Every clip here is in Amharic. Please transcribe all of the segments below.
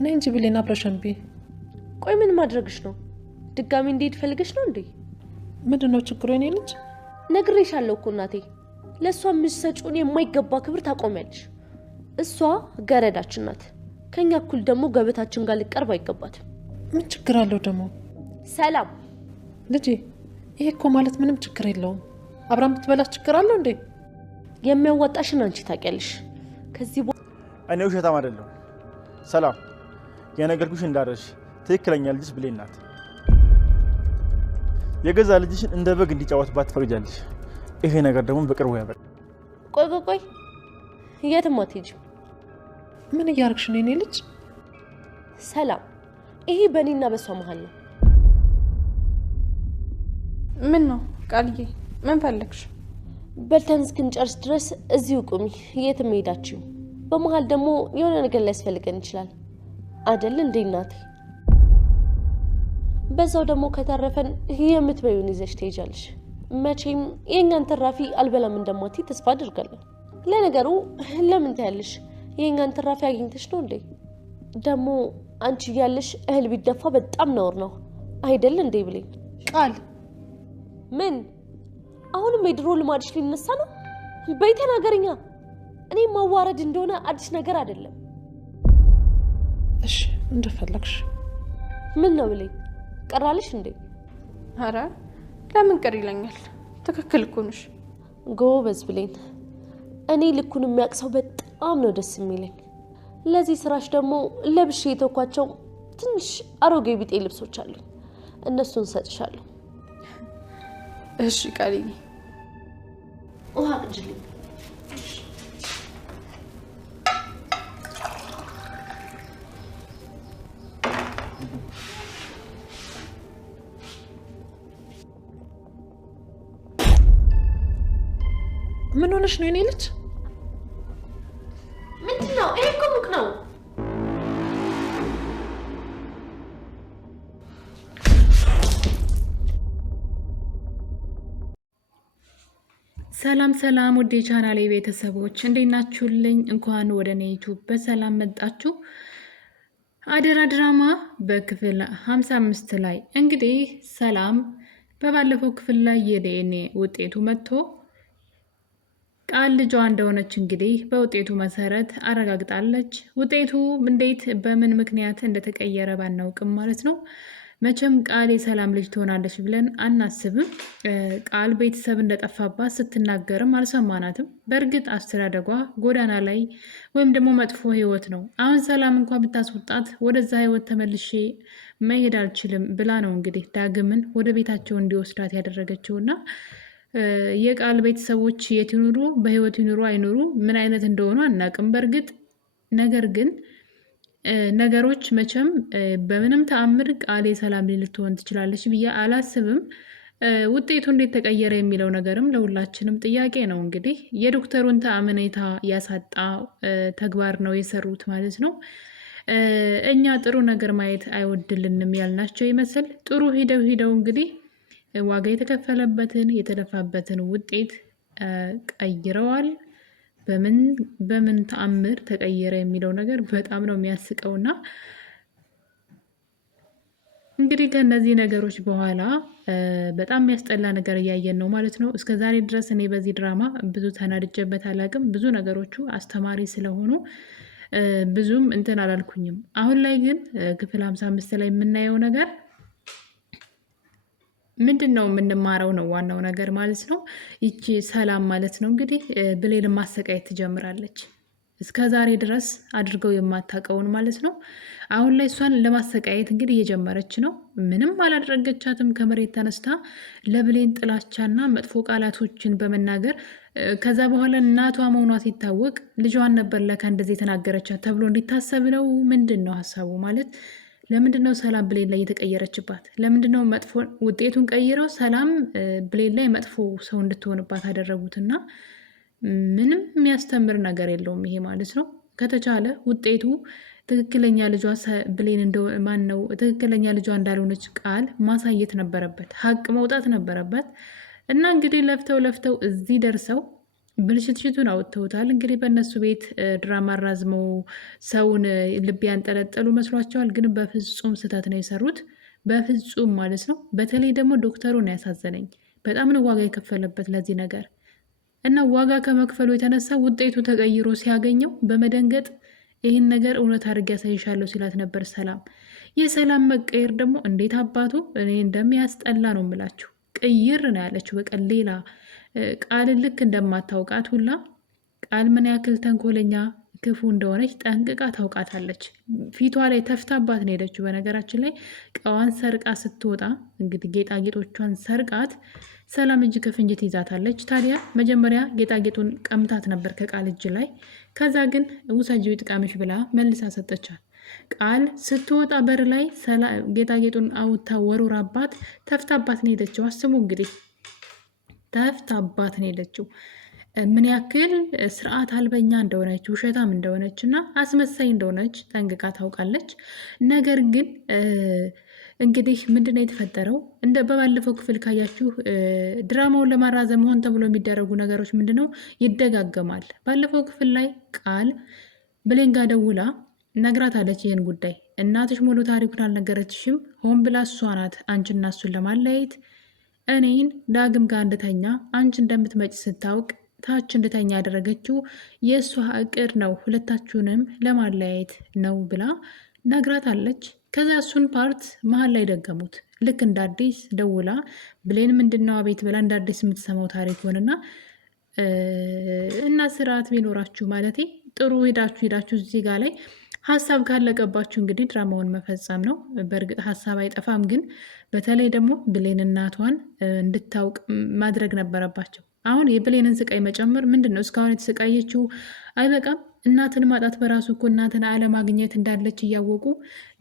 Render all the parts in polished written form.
ነይ እንጂ ብሌን አብረሽንቢ። ቆይ ምን ማድረግሽ ነው? ድጋሚ እንዴት ፈልገሽ ነው እንዴ? ምንድነው ችግሩ? የኔ ልጅ ነግሬሻለሁ እኮ እናቴ። ለሷ ምሰጪውን የማይገባ ክብር ታቆሚያለሽ። እሷ ገረዳችን ናት። ከኛ እኩል ደግሞ ገበታችን ጋር ልቀርብ አይገባትም። ምን ችግር አለው ደግሞ? ሰላም ልጄ፣ ይሄ እኮ ማለት ምንም ችግር የለውም። አብራም ብትበላሽ ችግር አለው እንዴ? የሚያዋጣሽን አንቺ ታውቂያለሽ። ከዚህ እኔ ውሸታም አይደለም። ሰላም፣ የነገርኩሽ እንዳረሽ ትክክለኛ ልጅሽ ብሌን ናት። የገዛ ልጅሽን እንደ በግ እንዲጫወትባት ትፈቅጃለሽ። ይሄ ነገር ደግሞ በቅርቡ ያበቃ። ቆይ የትም አትሄጂም። ምን እያደረግሽ ነው የኔ ልጅ? ሰላም፣ ይሄ በእኔና በሷ መሀል ነው። ምን ነው ቃልዬ፣ ምን ፈለግሽ? በልተን እስክንጨርስ ድረስ እዚሁ ቁሚ፣ የትም ሄዳችሁ። በመሀል ደግሞ የሆነ ነገር ሊያስፈልገን ይችላል አይደል እንዴ እናቴ? በዛው ደግሞ ከተረፈን የምትበዩን ይዘሽ ትሄጃለሽ። መቼም የኛን ትራፊ አልበላም እንደማትይ ተስፋ አድርጋለሁ። ለነገሩ ለምን ታያለሽ? የኛን ትራፊ አግኝተሽ ነው እንዴ? ደግሞ አንቺ ያለሽ እህል ቢደፋ በጣም ነውር ነው አይደል እንዴ ብሌን? ቃል ምን አሁንም የድሮ ልማድሽ ሊነሳ ነው? በይ ተናገርኛ። እኔ ማዋረድ እንደሆነ አዲስ ነገር አይደለም። እሺ እንደፈለግሽ። ምን ነው ብሌን፣ ቀራልሽ እንዴ? አረ ለምን ቅር ይለኛል? ትክክል እኮ ነሽ። ጎበዝ ብሌን። እኔ ልኩን የሚያቅሰው በጣም ነው ደስ የሚለኝ። ለዚህ ስራሽ ደግሞ ለብሼ የተኳቸው ትንሽ አሮጌ ቢጤ ልብሶች አሉ፣ እነሱን ሰጥሻለሁ። እሺ ቃልዬ። ውሃ ቅጅልኝ። ምን ሆነሽ ነው የኔ ልጅ? ምንድነው? ይሄ እኮ ሙቅ ነው። ሰላም ሰላም፣ ወደ ቻናሌ ቤተሰቦች እንዴት ናችሁልኝ? እንኳን ወደ እኔ ዩቲዩብ በሰላም መጣችሁ። አደራ ድራማ በክፍል 55 ላይ እንግዲህ ሰላም በባለፈው ክፍል ላይ የዲኤንኤ ውጤቱ መጥቶ ቃል ልጇ እንደሆነች እንግዲህ በውጤቱ መሰረት አረጋግጣለች። ውጤቱ እንዴት በምን ምክንያት እንደተቀየረ ባናውቅም ማለት ነው። መቼም ቃል የሰላም ልጅ ትሆናለች ብለን አናስብም። ቃል ቤተሰብ እንደጠፋባት ስትናገርም አልሰማናትም። በእርግጥ አስተዳደጓ ጎዳና ላይ ወይም ደግሞ መጥፎ ህይወት ነው። አሁን ሰላም እንኳን ብታስወጣት ወደዛ ህይወት ተመልሼ መሄድ አልችልም ብላ ነው እንግዲህ ዳግምን ወደ ቤታቸው እንዲወስዳት ያደረገችውና የቃል ቤተሰቦች የት ይኑሩ፣ በህይወት ይኑሩ አይኑሩ፣ ምን አይነት እንደሆኑ አናውቅም። በእርግጥ ነገር ግን ነገሮች መቼም በምንም ተአምር ቃል የሰላም ልጅ ልትሆን ትችላለች ብዬ አላስብም። ውጤቱ እንዴት ተቀየረ የሚለው ነገርም ለሁላችንም ጥያቄ ነው። እንግዲህ የዶክተሩን ተአምኔታ ያሳጣ ተግባር ነው የሰሩት ማለት ነው። እኛ ጥሩ ነገር ማየት አይወድልንም ያልናቸው ይመስል ጥሩ ሂደው እንግዲህ ዋጋ የተከፈለበትን የተለፋበትን ውጤት ቀይረዋል። በምን ተአምር ተቀየረ የሚለው ነገር በጣም ነው የሚያስቀውና እንግዲህ ከነዚህ ነገሮች በኋላ በጣም የሚያስጠላ ነገር እያየን ነው ማለት ነው። እስከ ዛሬ ድረስ እኔ በዚህ ድራማ ብዙ ተናድጄበት አላውቅም። ብዙ ነገሮቹ አስተማሪ ስለሆኑ ብዙም እንትን አላልኩኝም። አሁን ላይ ግን ክፍል 55 ላይ የምናየው ነገር ምንድን ነው የምንማረው ነው ዋናው ነገር ማለት ነው። ይቺ ሰላም ማለት ነው እንግዲህ ብሌንን ማሰቃየት ትጀምራለች። እስከ ዛሬ ድረስ አድርገው የማታውቀውን ማለት ነው። አሁን ላይ እሷን ለማሰቃየት እንግዲህ እየጀመረች ነው። ምንም አላደረገቻትም። ከመሬት ተነስታ ለብሌን ጥላቻና መጥፎ ቃላቶችን በመናገር ከዛ በኋላ እናቷ መሆኗ ሲታወቅ ልጇን ነበር ለካ እንደዚህ የተናገረቻት ተብሎ እንዲታሰብ ነው። ምንድን ነው ሀሳቡ ማለት ለምንድን ነው ሰላም ብሌን ላይ የተቀየረችባት? ለምንድን ነው መጥፎ ውጤቱን ቀይረው ሰላም ብሌን ላይ መጥፎ ሰው እንድትሆንባት ያደረጉትና ምንም የሚያስተምር ነገር የለውም ይሄ ማለት ነው። ከተቻለ ውጤቱ ትክክለኛ ልጇ ብሌን ማን ነው ትክክለኛ ልጇ እንዳልሆነች ቃል ማሳየት ነበረበት፣ ሀቅ መውጣት ነበረበት። እና እንግዲህ ለፍተው እዚህ ደርሰው ብልሽትሽቱን አውጥተውታል። እንግዲህ በእነሱ ቤት ድራማ አራዝመው ሰውን ልብ ያንጠለጠሉ መስሏቸዋል። ግን በፍጹም ስህተት ነው የሰሩት፣ በፍጹም ማለት ነው። በተለይ ደግሞ ዶክተሩ ነው ያሳዘነኝ። በጣም ነው ዋጋ የከፈለበት ለዚህ ነገር እና ዋጋ ከመክፈሉ የተነሳ ውጤቱ ተቀይሮ ሲያገኘው በመደንገጥ ይህን ነገር እውነት አድርጌ ያሳይሻለሁ ሲላት ነበር ሰላም። የሰላም መቀየር ደግሞ እንዴት አባቱ እኔ እንደሚያስጠላ ነው የምላችሁ። ቅይር ነው ያለችው። በቃ ሌላ ቃልን ልክ እንደማታውቃት ሁላ ቃል ምን ያክል ተንኮለኛ ክፉ እንደሆነች ጠንቅቃ ታውቃታለች። ፊቷ ላይ ተፍታባት ነው ሄደችው። በነገራችን ላይ እቃዋን ሰርቃ ስትወጣ እንግዲህ ጌጣጌጦቿን ሰርቃት ሰላም እጅ ከፍንጅ ትይዛታለች። ታዲያ መጀመሪያ ጌጣጌጡን ቀምታት ነበር ከቃል እጅ ላይ። ከዛ ግን ውሰጂው ጥቀምሽ ብላ መልሳ ሰጠቻት። ቃል ስትወጣ በር ላይ ጌጣጌጡን አውታ ወሩራባት ተፍታባት ነው ሄደችው። አስቡ እንግዲህ ተፍታባት ነው ሄደችው። ምን ያክል ስርዓት አልበኛ እንደሆነች ውሸታም እንደሆነች እና አስመሳይ እንደሆነች ጠንቅቃ ታውቃለች። ነገር ግን እንግዲህ ምንድነው የተፈጠረው? እንደ በባለፈው ክፍል ካያችሁ ድራማውን ለማራዘም ሆን ተብሎ የሚደረጉ ነገሮች ምንድነው ይደጋገማል። ባለፈው ክፍል ላይ ቃል ብሌን ጋ ደውላ ነግራታለች ይህን ጉዳይ። እናትሽ ሙሉ ታሪኩን አልነገረችሽም፣ ሆን ብላ እሷ ናት አንቺና እሱን ለማለያየት እኔን ዳግም ጋር እንድተኛ አንቺ እንደምትመጭ ስታውቅ ታች እንድተኛ ያደረገችው የእሷ እቅድ ነው፣ ሁለታችሁንም ለማለያየት ነው ብላ ነግራታለች። ከዛ እሱን ፓርት መሀል ላይ ደገሙት። ልክ እንደ አዲስ ደውላ ብሌን ምንድነው አቤት ብላ እንደ አዲስ የምትሰማው ታሪክ ሆነና እና ስርዓት ቢኖራችሁ ማለቴ ጥሩ ሄዳችሁ እዚህ ጋር ላይ ሀሳብ ካለቀባችሁ እንግዲህ ድራማውን መፈጸም ነው። በእርግጥ ሀሳብ አይጠፋም፣ ግን በተለይ ደግሞ ብሌን እናቷን እንድታውቅ ማድረግ ነበረባቸው። አሁን የብሌንን ስቃይ መጨመር ምንድን ነው? እስካሁን የተሰቃየችው አይበቃም? እናትን ማጣት በራሱ እኮ እናትን አለማግኘት እንዳለች እያወቁ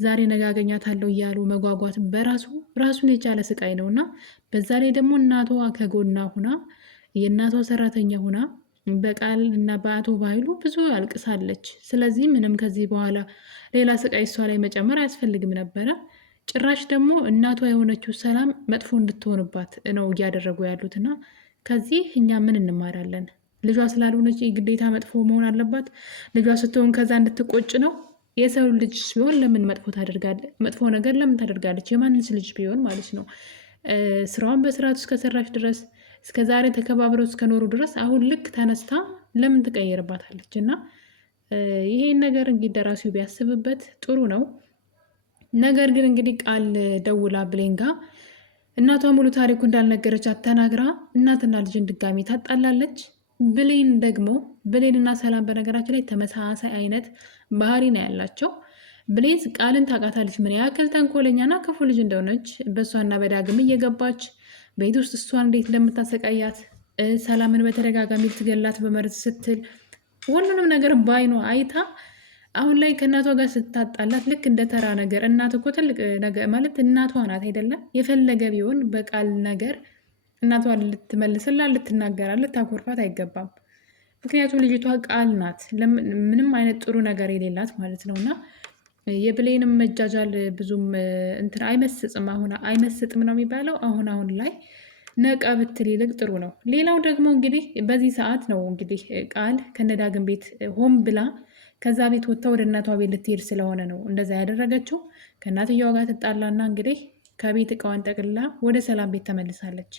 ዛሬ ነገ አገኛታለሁ እያሉ መጓጓት በራሱ ራሱን የቻለ ስቃይ ነው እና በዛ ላይ ደግሞ እናቷ ከጎና ሁና የእናቷ ሰራተኛ ሁና በቃል እና በአቶ ባይሉ ብዙ አልቅሳለች። ስለዚህ ምንም ከዚህ በኋላ ሌላ ስቃይ እሷ ላይ መጨመር አያስፈልግም ነበረ። ጭራሽ ደግሞ እናቷ የሆነችው ሰላም መጥፎ እንድትሆንባት ነው እያደረጉ ያሉትና ከዚህ እኛ ምን እንማራለን? ልጇ ስላልሆነች ግዴታ መጥፎ መሆን አለባት? ልጇ ስትሆን ከዛ እንድትቆጭ ነው? የሰው ልጅ ቢሆን ለምን መጥፎ ነገር ለምን ታደርጋለች? የማንስ ልጅ ቢሆን ማለት ነው። ስራዋን በስርዓቱ እስከሰራች ድረስ እስከ ዛሬ ተከባብረው እስከኖሩ ድረስ አሁን ልክ ተነስታ ለምን ትቀየርባታለች? እና ይሄን ነገር እንግዲህ ደራሲው ቢያስብበት ጥሩ ነው። ነገር ግን እንግዲህ ቃል ደውላ ብሌን ጋ እናቷ ሙሉ ታሪኩ እንዳልነገረቻት ተናግራ እናትና ልጅን ድጋሚ ታጣላለች። ብሌንና ሰላም በነገራችን ላይ ተመሳሳይ አይነት ባህሪ ነው ያላቸው። ብሌን ቃልን ታውቃታለች ምን ያክል ተንኮለኛና ክፉ ልጅ እንደሆነች በእሷና በዳግም እየገባች ቤት ውስጥ እሷን እንዴት እንደምታሰቃያት ሰላምን በተደጋጋሚ ልትገላት በመርዝ ስትል ሁሉንም ነገር ባይኗ አይታ አሁን ላይ ከእናቷ ጋር ስታጣላት ልክ እንደ ተራ ነገር። እናት እኮ ትልቅ ነገር ማለት እናቷ ናት አይደለም? የፈለገ ቢሆን በቃል ነገር እናቷን ልትመልስላት፣ ልትናገራት፣ ልታኮርፋት አይገባም። ምክንያቱም ልጅቷ ቃል ናት፣ ምንም አይነት ጥሩ ነገር የሌላት ማለት ነው። እና የብሌንም መጃጃል ብዙም እንትን አይመስጥም ነው የሚባለው። አሁን ላይ ነቃ ብትል ይልቅ ጥሩ ነው። ሌላው ደግሞ እንግዲህ በዚህ ሰዓት ነው እንግዲህ ቃል ከነዳግም ቤት ሆን ብላ ከዛ ቤት ወጥታ ወደ እናቷ ቤት ልትሄድ ስለሆነ ነው እንደዛ ያደረገችው። ከእናትየዋ ጋር ትጣላና እንግዲህ ከቤት እቃዋን ጠቅልላ ወደ ሰላም ቤት ተመልሳለች።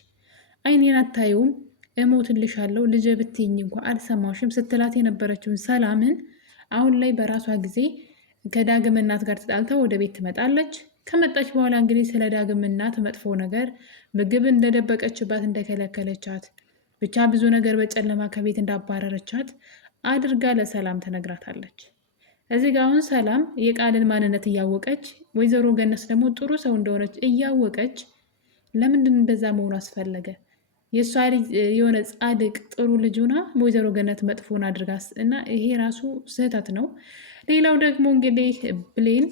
አይኔን አታየውም እሞትልሻለሁ ልጄ ብትይኝ እንኳ አልሰማሽም ስትላት የነበረችውን ሰላምን አሁን ላይ በራሷ ጊዜ ከዳግም እናት ጋር ተጣልታ ወደ ቤት ትመጣለች። ከመጣች በኋላ እንግዲህ ስለ ዳግም እናት መጥፎ ነገር ምግብ እንደደበቀችባት፣ እንደከለከለቻት፣ ብቻ ብዙ ነገር በጨለማ ከቤት እንዳባረረቻት አድርጋ ለሰላም ተነግራታለች። እዚህ ጋር አሁን ሰላም የቃልን ማንነት እያወቀች ወይዘሮ ገነት ደግሞ ጥሩ ሰው እንደሆነች እያወቀች ለምንድን እንደዛ መሆኑ አስፈለገ? የእሷ ልጅ የሆነ ጻድቅ ጥሩ ልጁና ወይዘሮ ገነት መጥፎን አድርጋስ እና ይሄ ራሱ ስህተት ነው። ሌላው ደግሞ እንግዲህ ብሌን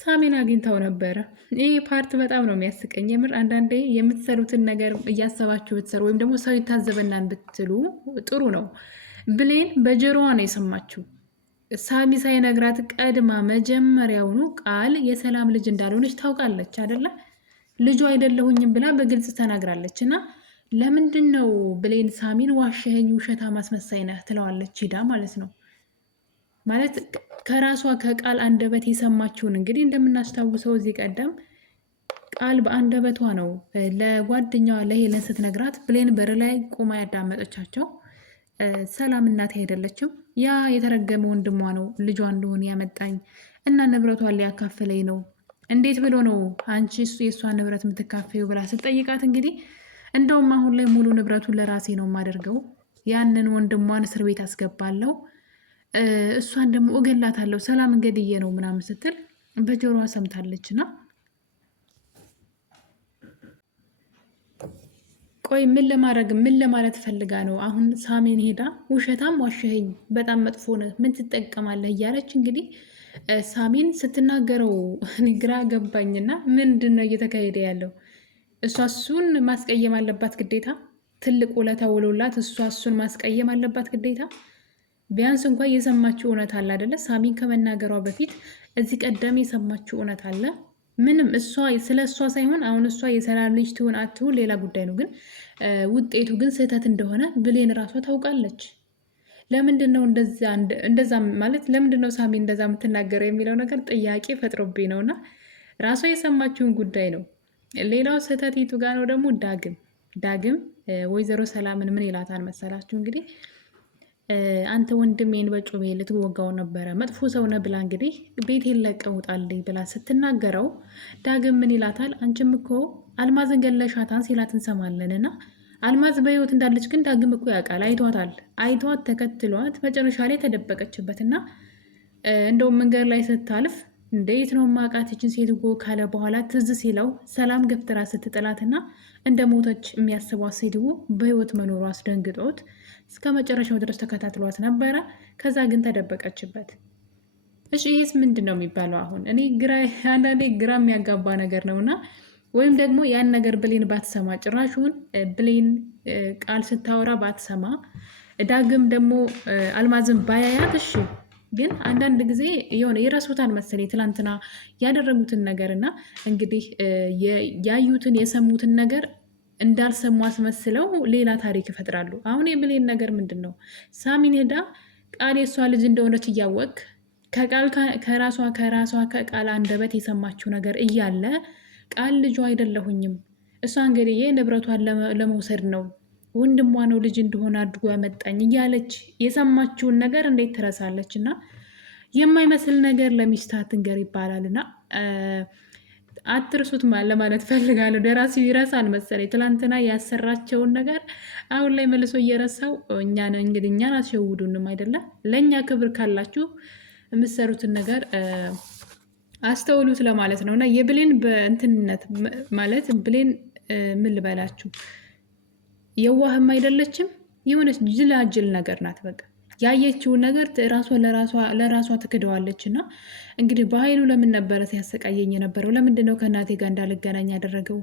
ሳሚን አግኝታው ነበረ። ይህ ፓርት በጣም ነው የሚያስቀኝ የምር። አንዳንዴ የምትሰሩትን ነገር እያሰባችሁ ብትሰሩ ወይም ደግሞ ሰው ይታዘበናን ብትሉ ጥሩ ነው። ብሌን በጆሮዋ ነው የሰማችው። ሳሚ ሳይነግራት ቀድማ መጀመሪያውኑ ቃል የሰላም ልጅ እንዳልሆነች ታውቃለች አይደለ? ልጁ አይደለሁኝም ብላ በግልጽ ተናግራለች። እና ለምንድን ነው ብሌን ሳሚን ዋሸኸኝ፣ ውሸታ ማስመሳይ ነህ ትለዋለች ሂዳ ማለት ነው። ማለት ከራሷ ከቃል አንደበት የሰማችውን እንግዲህ እንደምናስታውሰው እዚህ ቀደም ቃል በአንደበቷ ነው ለጓደኛዋ ለሄለን ስትነግራት ብሌን በር ላይ ቁማ ያዳመጠቻቸው። ሰላም እናቴ አይደለችም፣ ያ የተረገመ ወንድሟ ነው ልጇ እንደሆነ ያመጣኝ እና ንብረቷን ሊያካፍለኝ ነው። እንዴት ብሎ ነው አንቺ የእሷን ንብረት የምትካፈዩ ብላ ስትጠይቃት እንግዲህ እንደውም አሁን ላይ ሙሉ ንብረቱን ለራሴ ነው የማደርገው፣ ያንን ወንድሟን እስር ቤት አስገባለሁ፣ እሷን ደግሞ እገላታለሁ፣ ሰላም እንገድዬ ነው ምናምን ስትል በጆሮዋ ሰምታለች። እና ቆይ ምን ለማለት ፈልጋ ነው አሁን ሳሚን ሄዳ ውሸታም ዋሸኸኝ፣ በጣም መጥፎ ነህ፣ ምን ትጠቀማለህ እያለች እንግዲህ ሳሚን ስትናገረው ግራ ገባኝና ምንድን ነው እየተካሄደ ያለው? እሷ እሱን ማስቀየም አለባት ግዴታ። ትልቅ ውለታ ውሎላት እሷ እሱን ማስቀየም አለባት ግዴታ። ቢያንስ እንኳ የሰማችው እውነት አለ አይደለ? ሳሚን ከመናገሯ በፊት እዚህ ቀደም የሰማችው እውነት አለ። ምንም እሷ ስለ እሷ ሳይሆን አሁን እሷ የሰላም ልጅ ትሁን አትሁን ሌላ ጉዳይ ነው። ግን ውጤቱ ግን ስህተት እንደሆነ ብሌን ራሷ ታውቃለች። ለምንድን ነው እንደዛ ማለት ለምንድን ነው ሳሚ እንደዛ የምትናገረው የሚለው ነገር ጥያቄ ፈጥሮብኝ ነው። እና ራሷ የሰማችውን ጉዳይ ነው። ሌላው ስህተት ይቱ ጋር ነው ደግሞ ዳግም ወይዘሮ ሰላምን ምን ይላታል መሰላችሁ? እንግዲህ አንተ ወንድሜን በጩቤ ልትወጋው ነበረ መጥፎ ሰው ነህ ብላ እንግዲህ ቤቴን ለቀህ ውጣልኝ ብላ ስትናገረው ዳግም ምን ይላታል? አንቺም እኮ አልማዝን ገለሻታን ሲላት እንሰማለን። እና አልማዝ በህይወት እንዳለች ግን ዳግም እኮ ያውቃል፣ አይቷት ተከትሏት መጨረሻ ላይ ተደበቀችበት። እና እንደውም መንገድ ላይ ስታልፍ እንዴት ነው ማቃት ይችን ሴትዮ ካለ በኋላ ትዝ ሲለው ሰላም ገፍትራ ስትጥላትና እንደ ሞተች የሚያስቧት ሴትዮ በህይወት መኖሩ አስደንግጦት እስከ መጨረሻው ድረስ ተከታትሏት ነበረ። ከዛ ግን ተደበቀችበት። እሺ ይሄስ ምንድን ነው የሚባለው? አሁን እኔ አንዳንዴ ግራ የሚያጋባ ነገር ነውና ወይም ደግሞ ያን ነገር ብሌን ባትሰማ ጭራሹን ብሌን ቃል ስታወራ ባትሰማ ዳግም ደግሞ አልማዝን ባያያት እሺ። ግን አንዳንድ ጊዜ የሆነ የረሱታን መሰለኝ ትላንትና ያደረጉትን ነገር እና እንግዲህ ያዩትን የሰሙትን ነገር እንዳልሰሙ አስመስለው ሌላ ታሪክ ይፈጥራሉ። አሁን የብሌን ነገር ምንድን ነው? ሳሚን ሄዳ ቃል የእሷ ልጅ እንደሆነች እያወቅ ከራሷ ከቃል አንደበት የሰማችው ነገር እያለ ቃል ልጇ አይደለሁኝም እሷ እንግዲህ ንብረቷን ለመውሰድ ነው ወንድሟ ነው ልጅ እንደሆነ አድርጎ ያመጣኝ እያለች የሰማችውን ነገር እንዴት ትረሳለች? እና የማይመስል ነገር ለሚስት አትንገር ይባላል። እና አትርሱት ለማለት ፈልጋለሁ። ደራሲው ይረሳል መሰለኝ ትላንትና ያሰራቸውን ነገር አሁን ላይ መልሶ እየረሳው እኛን አትሸውዱንም አይደለም። ለእኛ ክብር ካላችሁ የምትሰሩትን ነገር አስተውሉት ለማለት ነው። እና የብሌን በእንትንነት ማለት ብሌን ምን ልበላችሁ የዋህም አይደለችም፣ የሆነች ጅላጅል ነገር ናት። በቃ ያየችውን ነገር ለራሷ ትክደዋለች። እና እንግዲህ በኃይሉ ለምን ነበረ ሲያሰቃየኝ የነበረው? ለምንድን ነው ከእናቴ ጋር እንዳልገናኝ ያደረገው?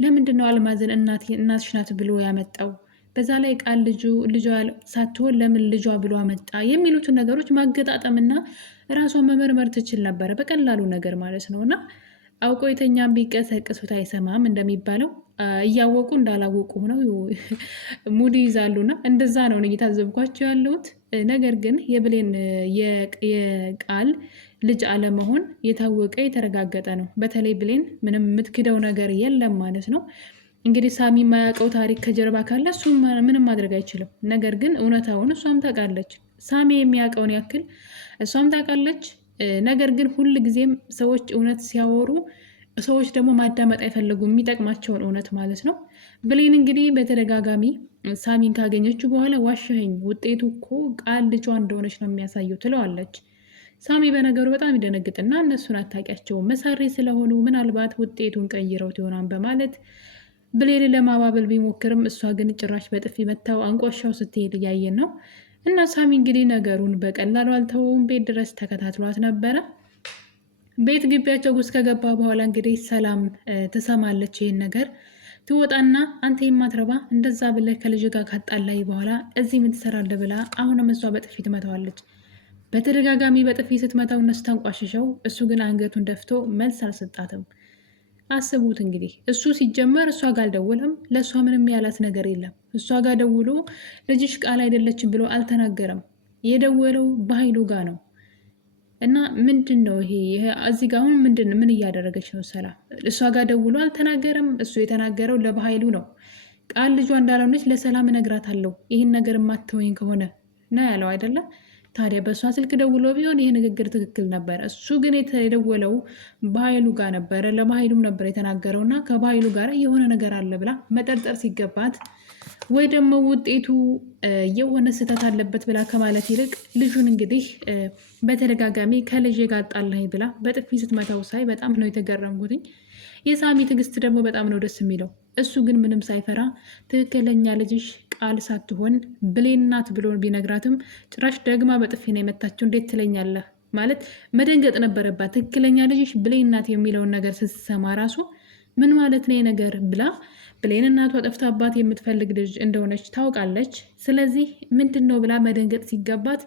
ለምንድን ነው አልማዝን እናትሽ ናት ብሎ ያመጣው? በዛ ላይ ቃል ልጇ ሳትሆን ለምን ልጇ ብሎ አመጣ? የሚሉትን ነገሮች ማገጣጠምና ራሷን መመርመር ትችል ነበረ፣ በቀላሉ ነገር ማለት ነው። እና አውቀው የተኛም ቢቀሰቅሱት አይሰማም እንደሚባለው እያወቁ እንዳላወቁ ሆነው ሙድ ይይዛሉና እንደዛ ነው እየታዘብኳቸው ያለሁት። ነገር ግን የብሌን የቃል ልጅ አለመሆን የታወቀ የተረጋገጠ ነው። በተለይ ብሌን ምንም የምትክደው ነገር የለም ማለት ነው። እንግዲህ ሳሚ የማያውቀው ታሪክ ከጀርባ ካለ እሱ ምንም ማድረግ አይችልም። ነገር ግን እውነታውን እሷም ታውቃለች። ሳሚ የሚያውቀውን ያክል እሷም ታውቃለች። ነገር ግን ሁል ጊዜም ሰዎች እውነት ሲያወሩ ሰዎች ደግሞ ማዳመጥ አይፈልጉም፣ የሚጠቅማቸውን እውነት ማለት ነው። ብሌን እንግዲህ በተደጋጋሚ ሳሚን ካገኘችው በኋላ ዋሸኸኝ፣ ውጤቱ እኮ ቃል ልጇ እንደሆነች ነው የሚያሳየው ትለዋለች። ሳሚ በነገሩ በጣም ይደነግጥና እነሱን አታውቂያቸውም መሳሪ ስለሆኑ ምናልባት ውጤቱን ቀይረውት ይሆናል በማለት ብሌን ለማባበል ቢሞክርም እሷ ግን ጭራሽ በጥፊ መታው አንቋሻው ስትሄድ እያየን ነው። እና ሳሚ እንግዲህ ነገሩን በቀላሉ አልተወውም፣ ቤት ድረስ ተከታትሏት ነበረ። ቤት ግቢያቸው ውስጥ ከገባ በኋላ እንግዲህ ሰላም ትሰማለች ይህን ነገር። ትወጣና አንተ የማትረባ እንደዛ ብለህ ከልጅ ጋር ካጣላይ በኋላ እዚህ ምን ትሰራለህ ብላ አሁንም እሷ በጥፊ ትመታዋለች። በተደጋጋሚ በጥፊ ስትመታው እነሱ ተንቋሽሸው፣ እሱ ግን አንገቱን ደፍቶ መልስ አልሰጣትም። አስቡት እንግዲህ እሱ ሲጀመር እሷ ጋር አልደወለም። ለእሷ ምንም ያላት ነገር የለም። እሷ ጋር ደውሎ ልጅሽ ቃል አይደለችም ብሎ አልተናገረም። የደወለው በኃይሉ ጋር ነው። እና ምንድን ነው ይሄ እዚህ ጋር አሁን ምን እያደረገች ነው ሰላም? እሷ ጋር ደውሎ አልተናገረም። እሱ የተናገረው ለበኃይሉ ነው። ቃል ልጇ እንዳልሆነች ለሰላም እነግራታለሁ ይህን ነገር የማትወኝ ከሆነ ነው ያለው አይደለም። ታዲያ በእሷ ስልክ ደውሎ ቢሆን ይህ ንግግር ትክክል ነበር። እሱ ግን የደወለው በኃይሉ ጋር ነበረ። ለበኃይሉም ነበር የተናገረው እና ከበኃይሉ ጋር የሆነ ነገር አለ ብላ መጠርጠር ሲገባት ወይ ደግሞ ውጤቱ የሆነ ስህተት አለበት ብላ ከማለት ይልቅ ልጁን እንግዲህ በተደጋጋሚ ከልጄ ጋር አጣላኝ ብላ በጥፊ ስትመታው ሳይ በጣም ነው የተገረምኩትኝ። የሳሚ ትዕግስት ደግሞ በጣም ነው ደስ የሚለው። እሱ ግን ምንም ሳይፈራ ትክክለኛ ልጅሽ ቃል ሳትሆን ብሌን ናት ብሎ ቢነግራትም ጭራሽ ደግማ በጥፊ ነው የመታችው። እንዴት ትለኛለህ ማለት መደንገጥ ነበረባት። ትክክለኛ ልጅሽ ብሌን ናት የሚለውን ነገር ስትሰማ ራሱ ምን ማለት ነው ነገር ብላ ብሌን እናቷ ጠፍታባት የምትፈልግ ልጅ እንደሆነች ታውቃለች። ስለዚህ ምንድን ነው ብላ መደንገጥ ሲገባት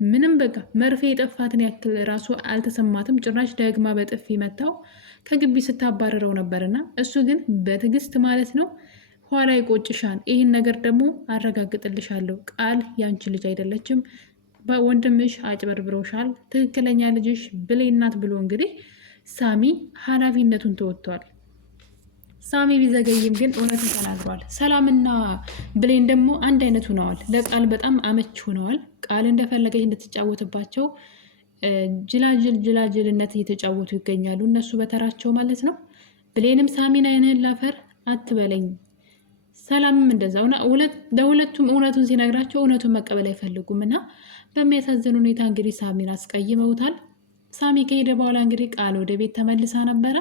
ምንም በቃ መርፌ የጠፋትን ያክል ራሱ አልተሰማትም። ጭራሽ ደግማ በጥፊ መታው ከግቢ ስታባረረው ነበርና እሱ ግን በትዕግስት ማለት ነው ኋላ ይቆጭሻል፣ ይህን ነገር ደግሞ አረጋግጥልሻለሁ፣ ቃል ያንቺ ልጅ አይደለችም፣ ወንድምሽ አጭበርብሮሻል፣ ትክክለኛ ልጅሽ ብሌን ናት ብሎ እንግዲህ ሳሚ ኃላፊነቱን ተወጥቷል። ሳሚ ቢዘገይም ግን እውነቱን ተናግሯል። ሰላምና ብሌን ደግሞ አንድ አይነት ሆነዋል። ለቃል በጣም አመች ሆነዋል። ቃል እንደፈለገች እንድትጫወትባቸው ጅላጅልነት እየተጫወቱ ይገኛሉ። እነሱ በተራቸው ማለት ነው። ብሌንም ሳሚን አይንህን ላፈር አትበለኝ፣ ሰላምም እንደዛው ለሁለቱም እውነቱን ሲነግራቸው እውነቱን መቀበል አይፈልጉም እና በሚያሳዝን ሁኔታ እንግዲህ ሳሚን አስቀይመውታል። ሳሚ ከሄደ በኋላ እንግዲህ ቃል ወደ ቤት ተመልሳ ነበረ።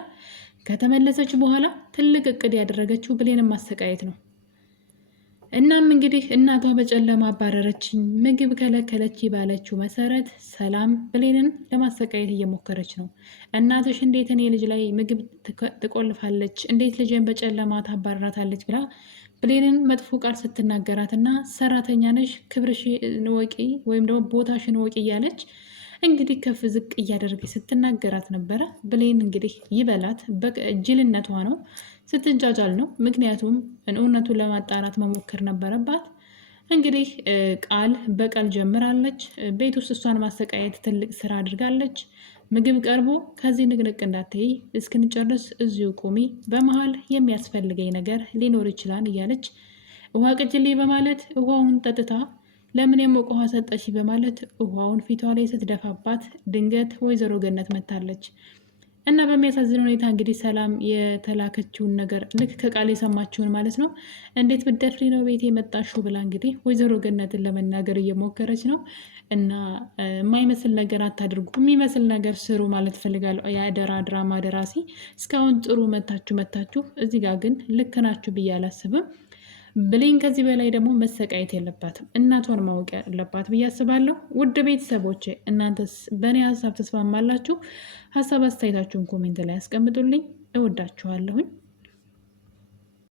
ከተመለሰች በኋላ ትልቅ እቅድ ያደረገችው ብሌንን ማሰቃየት ነው። እናም እንግዲህ እናቷ በጨለማ አባረረችኝ፣ ምግብ ከለከለች ባለችው መሰረት ሰላም ብሌንን ለማሰቃየት እየሞከረች ነው። እናትሽ እንዴት እኔ ልጅ ላይ ምግብ ትቆልፋለች? እንዴት ልጅን በጨለማ ታባረራታለች? ብላ ብሌንን መጥፎ ቃል ስትናገራት እና ሰራተኛ ነሽ፣ ክብርሽን ወቂ ወይም ደግሞ ቦታሽን ወቂ እያለች እንግዲህ ከፍ ዝቅ እያደረገች ስትናገራት ነበረ። ብሌን እንግዲህ ይበላት ጅልነቷ ነው፣ ስትጃጃል ነው። ምክንያቱም እውነቱን ለማጣራት መሞከር ነበረባት። እንግዲህ ቃል በቀል ጀምራለች። ቤት ውስጥ እሷን ማሰቃየት ትልቅ ስራ አድርጋለች። ምግብ ቀርቦ ከዚህ ንቅንቅ እንዳትይ እስክንጨርስ እዚሁ ቁሚ፣ በመሀል የሚያስፈልገኝ ነገር ሊኖር ይችላል እያለች ውሃ ቅጅልኝ በማለት ውሃውን ጠጥታ ለምን የሞቀ ውሃ ሰጠሽ በማለት ውሃውን ፊቷ ላይ ስትደፋባት ድንገት ወይዘሮ ገነት መታለች እና በሚያሳዝን ሁኔታ እንግዲህ ሰላም የተላከችውን ነገር ልክ ከቃል የሰማችውን ማለት ነው እንዴት ብትደፍሪ ነው ቤት የመጣሽው ብላ እንግዲህ ወይዘሮ ገነትን ለመናገር እየሞከረች ነው። እና የማይመስል ነገር አታድርጉ፣ የሚመስል ነገር ስሩ ማለት ፈልጋለሁ። የአደራ ድራማ ደራሲ እስካሁን ጥሩ መታችሁ፣ እዚህ ጋር ግን ልክ ናችሁ ብዬ አላስብም። ብሌን ከዚህ በላይ ደግሞ መሰቃየት የለባትም፣ እናቷን ማወቅ ያለባት ብዬ አስባለሁ። ውድ ቤተሰቦቼ እናንተስ በእኔ ሀሳብ ተስማማላችሁ? ሀሳብ አስተያየታችሁን ኮሜንት ላይ ያስቀምጡልኝ። እወዳችኋለሁኝ።